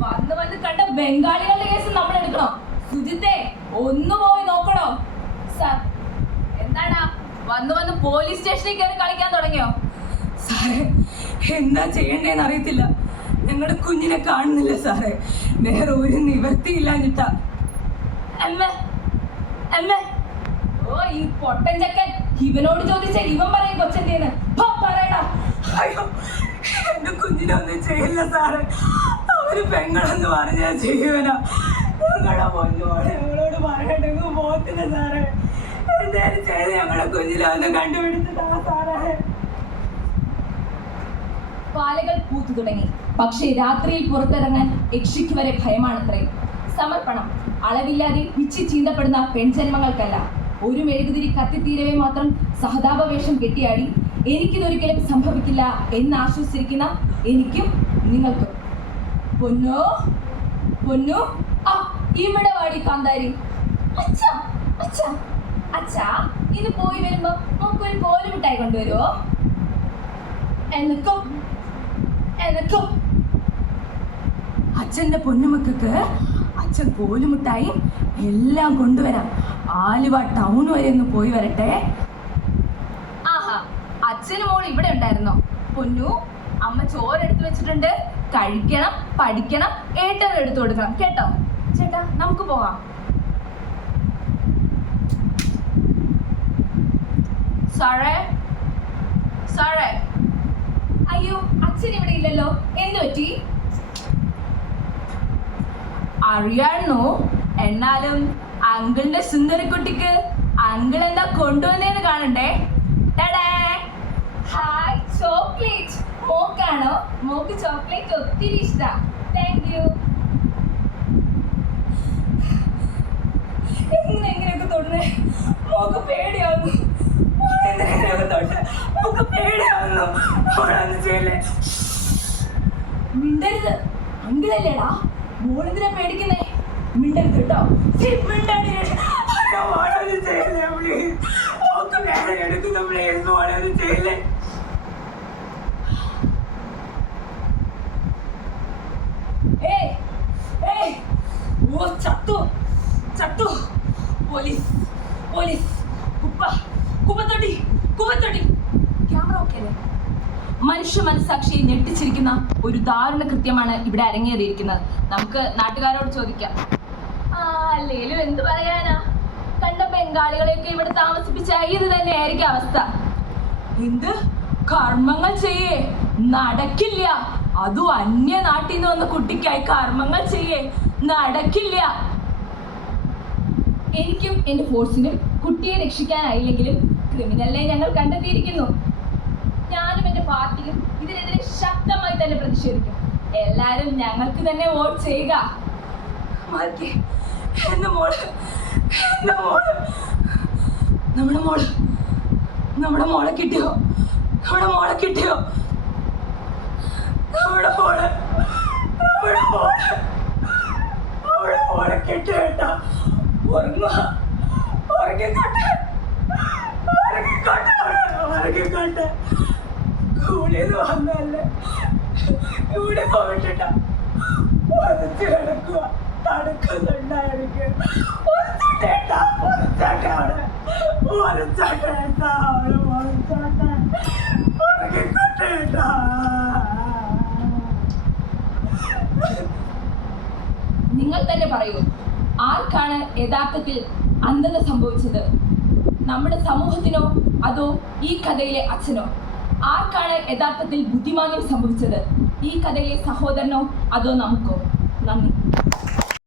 വന്ന് വന്ന് കണ്ട ബംഗാളികളുടെ കേസ് നമ്മൾ എടുക്കണോ? സുജിത്തെ ഒന്ന് പോയി നോക്കണോ? സാർ എന്താടാ വന്ന് വന്ന് പോലീസ് സ്റ്റേഷനിൽ കയറി കളിക്കാൻ തുടങ്ങിയോ? സാറേ എന്താ ചെയ്യണ്ടേന്ന് അറിയത്തില്ല. ഞങ്ങളുടെ കുഞ്ഞിനെ കാണുന്നില്ല സാറേ. വേറെ ഒരു നിവർത്തിയില്ലാഞ്ഞിട്ടാ. ഓ ഈ പൊട്ടൻ ചക്കൻ ഇവനോട് ചോദിച്ചാൽ ഇവൻ പറയും കൊച്ചെന്തേന്ന്. പറയടാ. അയ്യോ എന്റെ കുഞ്ഞിനെ ഒന്നും ചെയ്യില്ല സാറേ. അവര് പെങ്ങളെന്ന് പറഞ്ഞാൽ ചെയ്യുവനാ. ഞങ്ങളുടെ പൊന്നോട് ഞങ്ങളോട് പറയണ്ടെങ്കിൽ പോത്തില്ല സാറേ. എന്തായാലും ചെയ്ത് ഞങ്ങളുടെ കുഞ്ഞിനെ ഒന്ന് കണ്ടുപിടിച്ചതാ സാറേ. പാലകൾ പൂത്തു തുടങ്ങി. പക്ഷേ രാത്രിയിൽ പുറത്തിറങ്ങാൻ യക്ഷിക്ക് വരെ ഭയമാണത്രേ. സമർപ്പണം അളവില്ലാതെ പിച്ചി ചീന്തപ്പെടുന്ന പെൺജന്മങ്ങൾക്കല്ല. ഒരു മെഴുകുതിരി കത്തിത്തീരവേ മാത്രം സഹതാപവേഷം കെട്ടിയാടി എനിക്കിതൊരിക്കലും സംഭവിക്കില്ല എന്ന് ആശ്വസിച്ചിരിക്കുന്ന എനിക്കും നിങ്ങൾക്കും. പൊന്നോ പൊന്നു, ആ ഇവിടെ വാടി കാന്താരി. അച്ഛാ അച്ഛാ അച്ഛാ, ഇത് പോയി വരുമ്പോ നമുക്കൊരു കോലുമിട്ടായി കൊണ്ടുവരുമോ? എനിക്കും എനിക്കും. അച്ഛൻ്റെ പൊന്നുമക്കൾക്ക് അച്ഛൻ കോലുമുട്ടായി എല്ലാം കൊണ്ടുവരാം. ആലുവ ടൗൺ വരെ ഒന്ന് പോയി വരട്ടെ. ആഹാ, അച്ഛനും മോൾ ഇവിടെ ഉണ്ടായിരുന്നോ? പൊന്നു, അമ്മ ചോറെടുത്ത് വെച്ചിട്ടുണ്ട്. കഴിക്കണം, പഠിക്കണം, ഏട്ടനും എടുത്തു കൊടുക്കണം കേട്ടോ. ചേട്ടാ നമുക്ക് പോവാം. സാറേ സാറേ. അയ്യോ അച്ഛൻ ഇവിടെ ഇല്ലല്ലോ, എന്തു പറ്റി? അറിയാണോ? എന്നാലും അങ്കിളിന്റെ സുന്ദരക്കുട്ടിക്ക് അങ്കിൾ എന്താ കൊണ്ടുവന്നേന്ന് കാണണ്ടേ? Hi, chocolate. മോക്കാണോ? മോക്ക് ചോക്ലേറ്റ് ഒത്തിരി ഇഷ്ടം. Thank you. എങ്ങനെയൊക്കെ തൊടേ മോക്ക് പേടിയാവുന്നു. എങ്ങനെയൊക്കെ തൊട്ട് മോക്ക് പേടിയാവുന്നു. മോളൊന്നും ചെയ്യല്ലേ. മിണ്ടരുത്, അങ്കിളല്ലേടാ. മോളെന്തിനാ പേടിക്കുന്നേ? മിണ്ടരുത് കേട്ടോ. മോളൊന്നും ചെയ്യല്ലേ പ്ലീസ്. മോക്ക് വേറെ എടുക്കുന്ന പ്ലീസ്. മോളൊന്നും ചെയ്യല്ലേ. ഓ ചത്തു ചത്തു. Police police. കുപ്പത്തൊടി കുപ്പത്തൊടി. ക്യാമറ ഓക്കെ അല്ലേ? മനുഷ്യ മനസാക്ഷിയെ ഞെട്ടിച്ചിരിക്കുന്ന ഒരു ദാരുണ കൃത്യമാണ് ഇവിടെ അരങ്ങേറിയിരിക്കുന്നത്. നമുക്ക് നാട്ടുകാരോട് ചോദിക്കാം. അല്ലേലും എന്ത് പറയാനാ, കണ്ട ബംഗാളികളെയൊക്കെ ഇവിടെ താമസിപ്പിച്ച ഇത് തന്നെയായിരിക്കും അവസ്ഥ. എന്ത് കർമ്മങ്ങൾ ചെയ്യേ? നടക്കില്ല. അതും അന്യ നാട്ടിൽ നിന്ന് വന്ന കുട്ടിക്കായി കർമ്മങ്ങൾ ചെയ്യേ? നടക്കില്ല. എനിക്കും എൻ്റെ ഫോഴ്സിനും കുട്ടിയെ രക്ഷിക്കാനായില്ലെങ്കിലും ക്രിമിനലിനെ ഞങ്ങൾ കണ്ടെത്തിയിരിക്കുന്നു. ഞാനും എൻ്റെ പാർട്ടിയും ഇതിനെതിരെ ശക്തമായി തന്നെ പ്രതിഷേധിക്കും. എല്ലാവരും ഞങ്ങൾക്ക് തന്നെ വോട്ട് ചെയ്യുക. എന്റെ മോള് നമ്മുടെ മോളെ കിട്ടിയോ? നമ്മുടെ മോളെ കിട്ടിയോ? നമ്മുടെ മോളെ കിട്ടിയോ? കേട്ടോ, ഉറങ്ങിക്കോട്ടെ. കൂടിയത് വന്നല്ലേ, ഇവിടെ പോയിട്ടാ ഒരച്ച് കിടക്കുക. തടുക്കുന്നുണ്ടായിരിക്കും. നിങ്ങൾ തന്നെ പറയൂ, ആർക്കാണ് യഥാർത്ഥത്തിൽ അന്ധത സംഭവിച്ചത്? നമ്മുടെ സമൂഹത്തിനോ അതോ ഈ കഥയിലെ അച്ഛനോ? ആർക്കാണ് യഥാർത്ഥത്തിൽ ബുദ്ധിമാന്യം സംഭവിച്ചത്? ഈ കഥയിലെ സഹോദരനോ അതോ നമുക്കോ? നന്ദി.